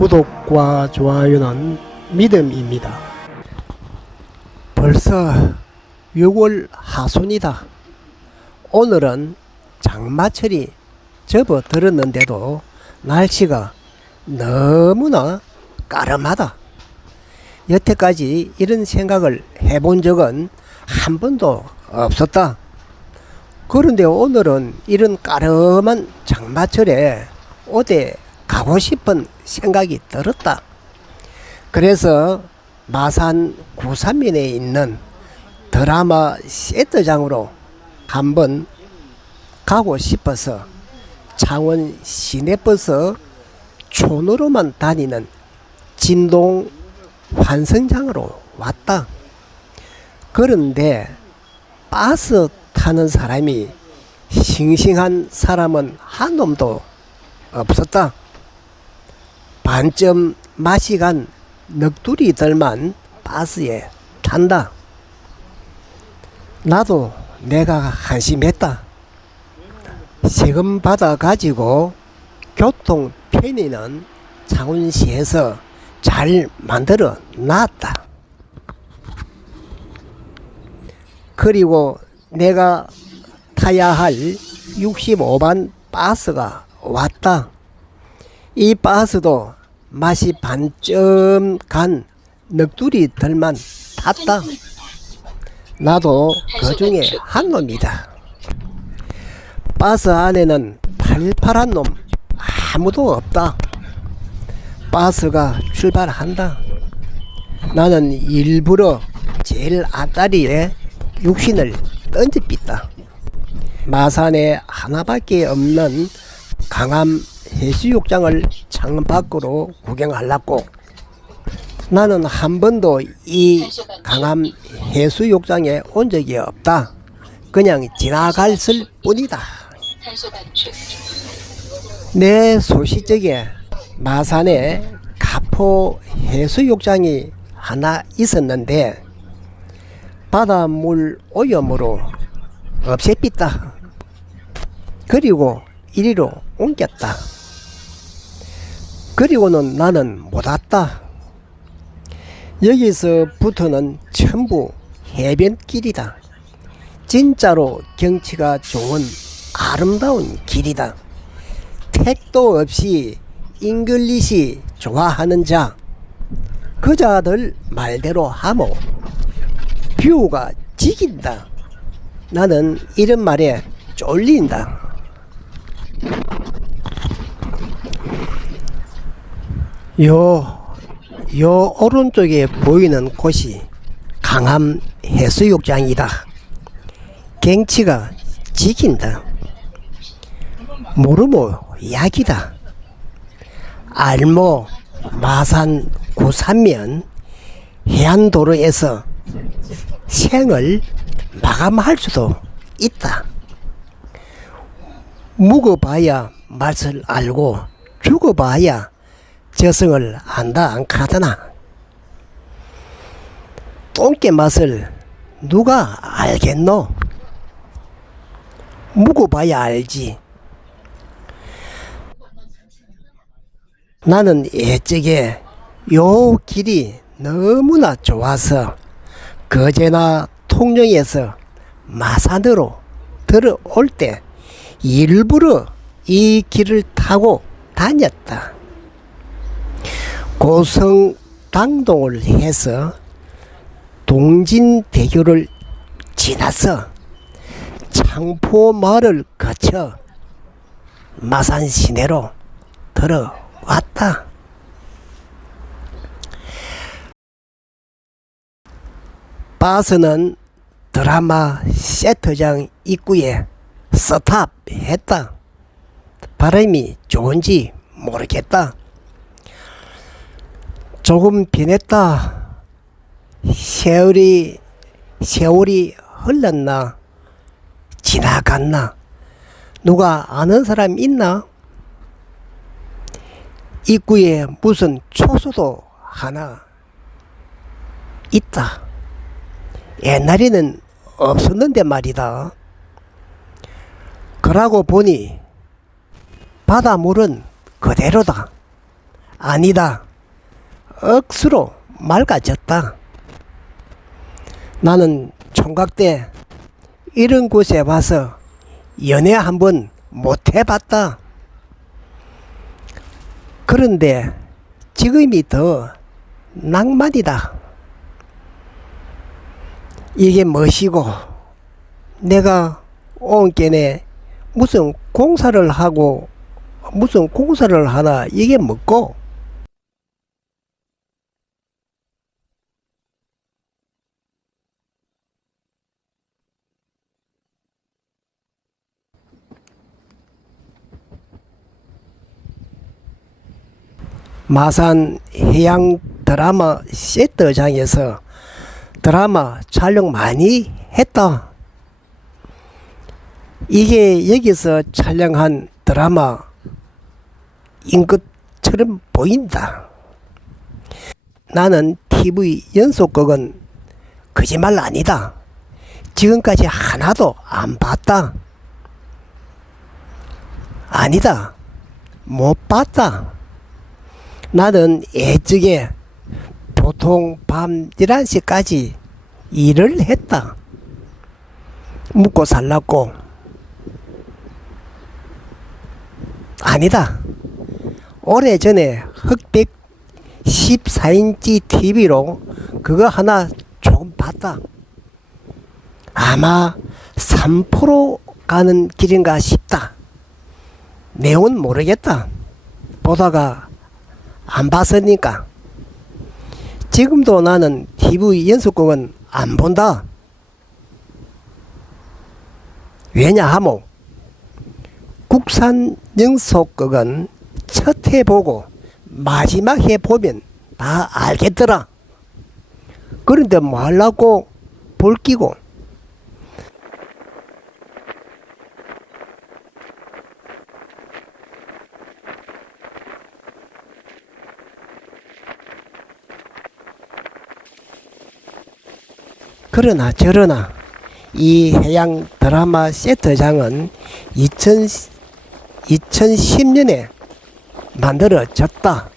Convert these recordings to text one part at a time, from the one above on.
구독과 좋아요는 믿음입니다. 벌써 6월 하순이다. 오늘은 장마철이 접어들었는데도 날씨가 너무나 까름하다. 여태까지 이런 생각을 해본 적은 한 번도 없었다. 그런데 오늘은 이런 까름한 장마철에 어디 가고 싶은 생각이 들었다. 그래서 마산 구산면에 있는 드라마 세트장으로 한번 가고 싶어서 창원 시내버스 촌으로만 다니는 진동 환승장으로 왔다. 그런데 버스 타는 사람이 싱싱한 사람은 한 놈도 없었다. 반쯤 맛이 간 넋두리들만 버스에 탄다. 나도 내가 한심했다. 세금 받아 가지고 교통 편의는 창원시에서 잘 만들어 놨다. 그리고 내가 타야 할 65반 버스가 왔다. 이 버스도 맛이 반쯤 간 넋두리들만 탔다. 나도 그 중에 한 놈이다. 버스 안에는 팔팔한 놈 아무도 없다. 버스가 출발한다. 나는 일부러 제일 앞다리에 육신을 던져삐다. 마산에 하나밖에 없는 강암 해수욕장을 창밖으로 구경하려고 나는 한 번도 이 강암 해수욕장에 온 적이 없다. 그냥 지나갔을 뿐이다. 내 소시적에 마산에 가포 해수욕장이 하나 있었는데 바닷물 오염으로 없애삐다. 그리고 이리로 옮겼다. 그리고는 나는 못 왔다. 여기서부터는 전부 해변길이다. 진짜로 경치가 좋은 아름다운 길이다. 택도 없이 잉글리시 좋아하는 자, 그 자들 말대로 하모 뷰가 지긴다. 나는 이런 말에 쫄린다. 요, 요 오른쪽에 보이는 곳이 강암 해수욕장이다. 경치가 지긴다. 모르모 약이다. 알모 마산 구산면 해안도로에서 생을 마감할 수도 있다. 묵어봐야 맛을 알고 죽어봐야 저승을 안다 안 카더나. 똥개 맛을 누가 알겠노? 묵어봐야 알지. 나는 예적에 요 길이 너무나 좋아서 거제나 통영에서 마산으로 들어올 때 일부러 이 길을 타고 다녔다. 고성 당동을 해서 동진대교를 지나서 창포마을을 거쳐 마산 시내로 들어왔다. 버스는 드라마 세트장 입구에 스탑했다. 바람이 좋은지 모르겠다. 조금 변했다. 세월이 세월이 흘렀나 지나갔나 누가 아는 사람 있나? 입구에 무슨 초소도 하나 있다. 옛날에는 없었는데 말이다. 그러고 보니 바닷물은 그대로다. 아니다. 억수로 맑아졌다. 나는 총각 때 이런 곳에 와서 연애 한 번 못 해봤다. 그런데 지금이 더 낭만이다. 이게 무엇이고 내가 온 게네 무슨 공사를 하고 무슨 공사를 하나 이게 뭐고 마산 해양 드라마 세트장에서 드라마 촬영 많이 했다. 이게 여기서 촬영한 드라마인 것처럼 보인다. 나는 TV 연속극은 거짓말 아니다. 지금까지 하나도 안 봤다. 아니다. 못 봤다. 나는 예적에 보통 밤 11시까지 일을 했다. 묵고 살랐고. 아니다. 오래전에 흑백 14인치 TV로 그거 하나 조금 봤다. 아마 3% 가는 길인가 싶다. 내용은 모르겠다. 보다가 안 봤으니까. 지금도 나는 TV 연속극은 안 본다. 왜냐하면 국산 연속극은 첫회 보고 마지막 회 보면 다 알겠더라. 그런데 뭐 하려고 볼 끼고 그러나 저러나 이 해양 드라마 세트장은 2000, 2010년에 만들어졌다.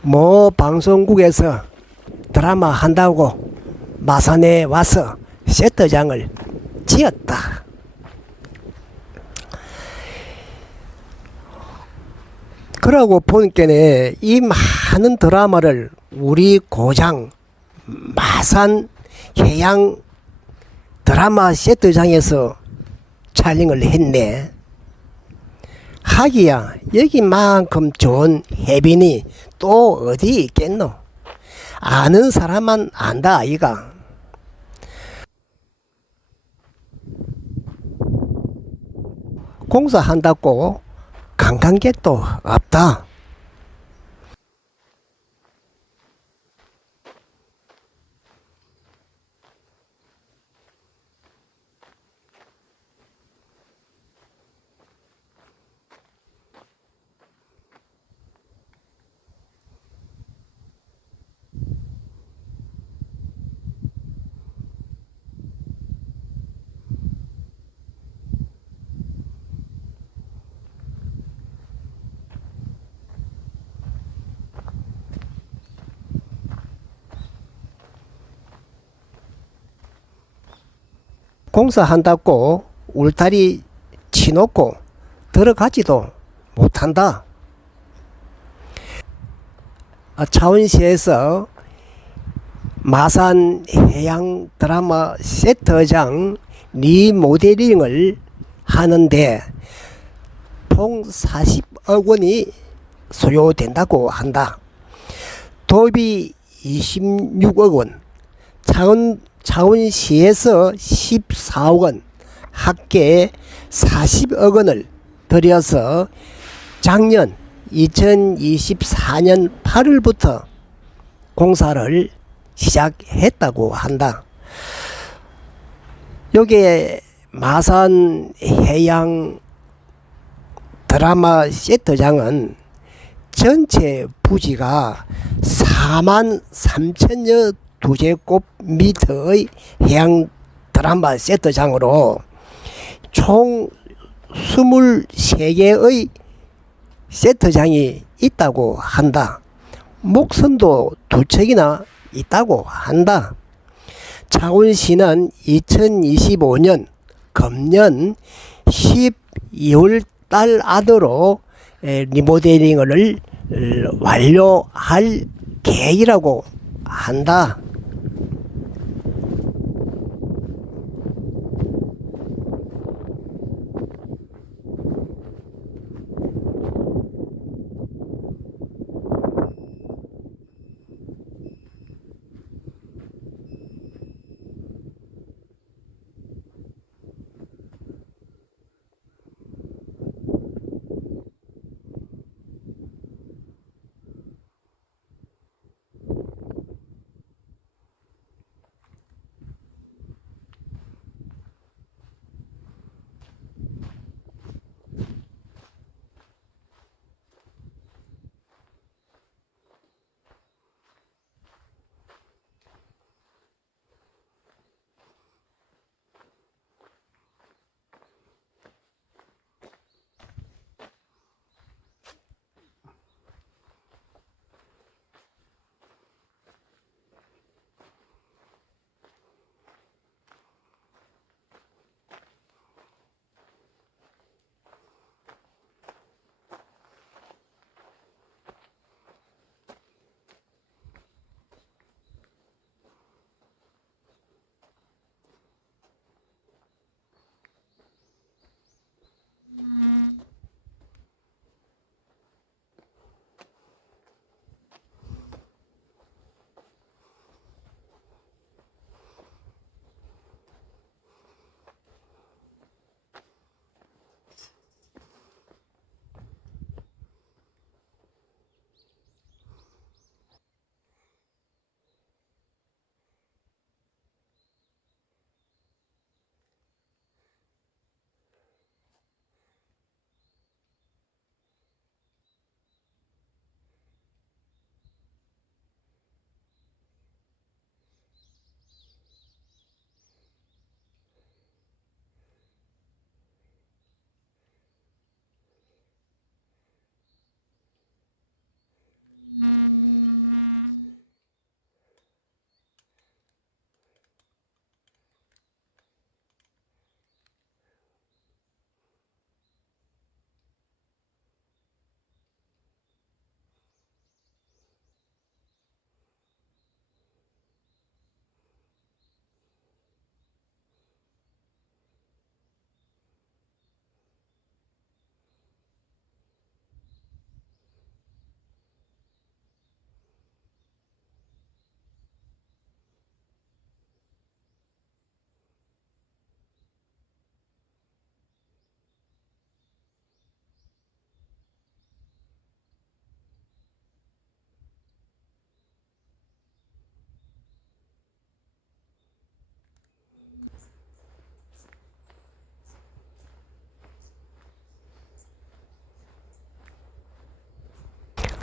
모 방송국에서 드라마 한다고 마산에 와서 세트장을 지었다. 그러고 보니까네 이 많은 드라마를 우리 고장 마산 해양 드라마 세트장에서 촬영을 했네. 하기야 여기만큼 좋은 해변이 또 어디 있겠노? 아는 사람만 안다 아이가. 공사한다고 관광객도 없다. 공사한다고 울타리 치놓고 들어가지도 못한다. 아, 차원시에서 마산 해양 드라마 세트장 리모델링을 하는데 총 40억 원이 소요된다고 한다. 도비 26억 원, 차원 차원시에서 14억 원, 합계 40억 원을 들여서 작년 2024년 8월부터 공사를 시작했다고 한다. 여기에 마산 해양 드라마 세트장은 전체 부지가 4만 3천여 두제곱미터의 해양 드라마 세트장으로 총 23개의 세트장이 있다고 한다. 목선도 두 척이나 있다고 한다. 창원시는 2025년 금년 12월 달 에, 리모델링을 완료할 계획이라고 한다.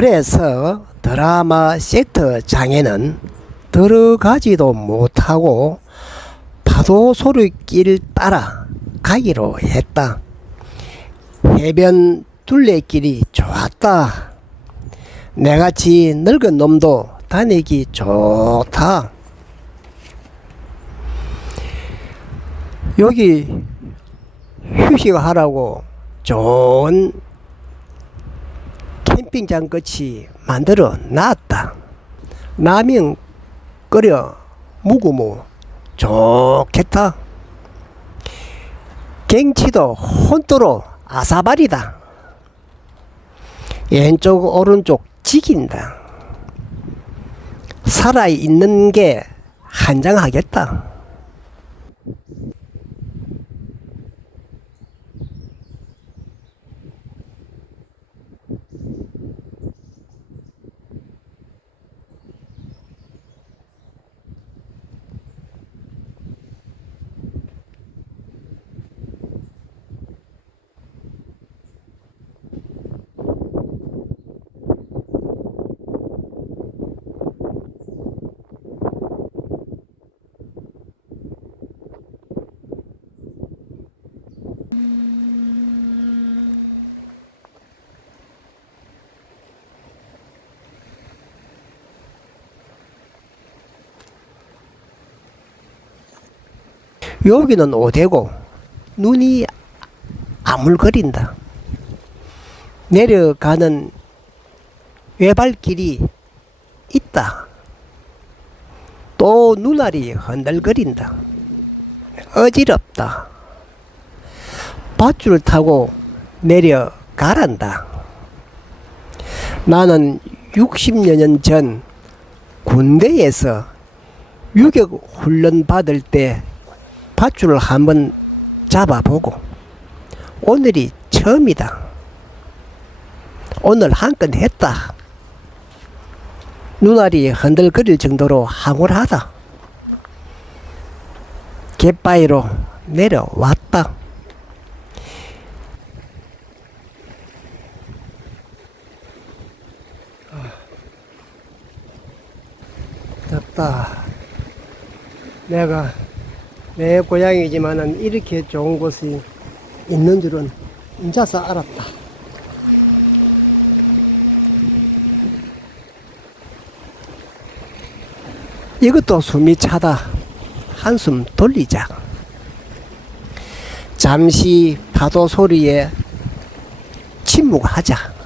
그래서 드라마 세트장에는 들어가지도 못하고 파도 소리길 따라 가기로 했다. 해변 둘레길이 좋았다. 내같이 늙은 놈도 다니기 좋다. 여기 휴식하라고 좋은 캠핑장 끝이 만들어 놨다. 라면 끓여 묵으면 좋겠다. 갱치도 혼도로 아사발이다. 왼쪽 오른쪽 지긴다. 살아있는 게 한장하겠다. 여기는 오대고 눈이 아물거린다. 내려가는 외발길이 있다. 또 눈알이 흔들거린다. 어지럽다. 밧줄 타고 내려가란다. 나는 60여 년 전 군대에서 유격 훈련 받을 때 밧줄을 한번 잡아보고 오늘이 처음이다. 오늘 한 건 했다. 눈알이 흔들거릴 정도로 황홀하다. 갯바위로 내려왔다. 덥다. 내가 내 고향이지만은 이렇게 좋은 곳이 있는 줄은 인자서 알았다. 이것도 숨이 차다. 한숨 돌리자. 잠시 파도 소리에 침묵하자.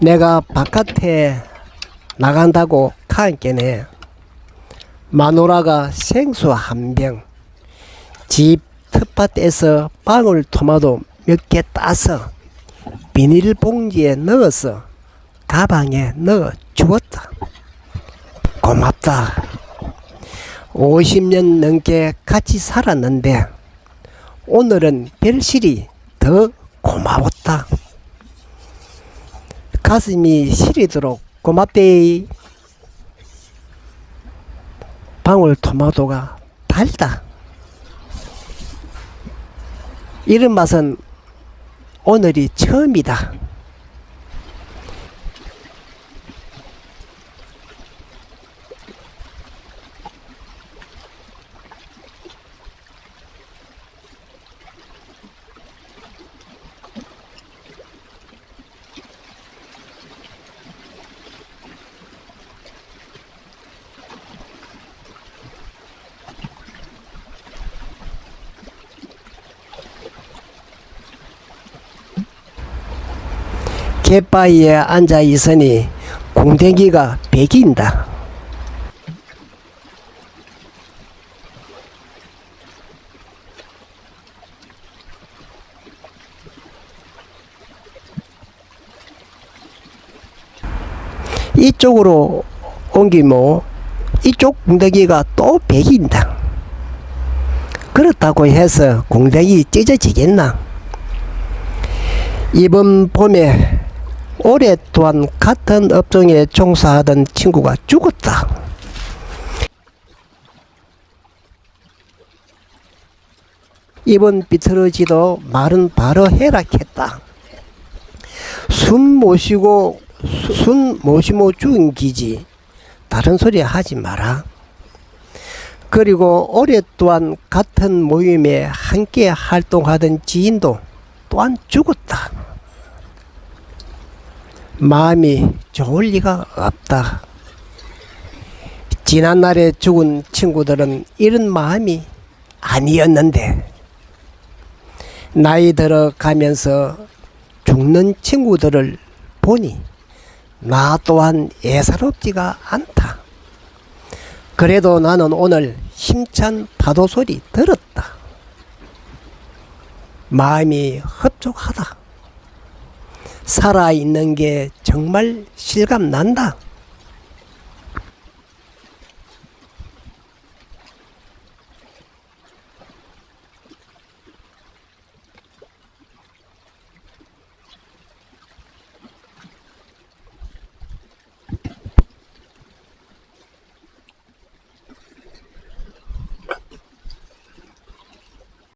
내가 바깥에 나간다고 카니께네 마누라가 생수 한 병, 집 텃밭에서 방울 토마토 몇 개 따서 비닐봉지에 넣어서 가방에 넣어 주었다. 고맙다. 50년 넘게 같이 살았는데 오늘은 별실이 더 고마웠다. 가슴이 시리도록 고맙대. 방울 토마토가 달다. 이런 맛은 오늘이 처음이다. 갯바위에 앉아 있으니 공댕이가 배긴다. 이쪽으로 옮기면 이쪽 공댕이가 또 배긴다. 그렇다고 해서 공댕이 찢어지겠나? 이번 봄에 오랫동안 같은 업종에 종사하던 친구가 죽었다. 이번 비틀어지도 말은 바로 해락했다. 숨 모시고 숨 모시고 죽은 기지 다른 소리 하지 마라. 그리고 오랫동안 같은 모임에 함께 활동하던 지인도 또한 죽었다. 마음이 좋을 리가 없다. 지난날에 죽은 친구들은 이런 마음이 아니었는데, 나이 들어가면서 죽는 친구들을 보니 나 또한 예사롭지가 않다. 그래도 나는 오늘 힘찬 파도 소리 들었다. 마음이 흡족하다. 살아있는 게 정말 실감 난다.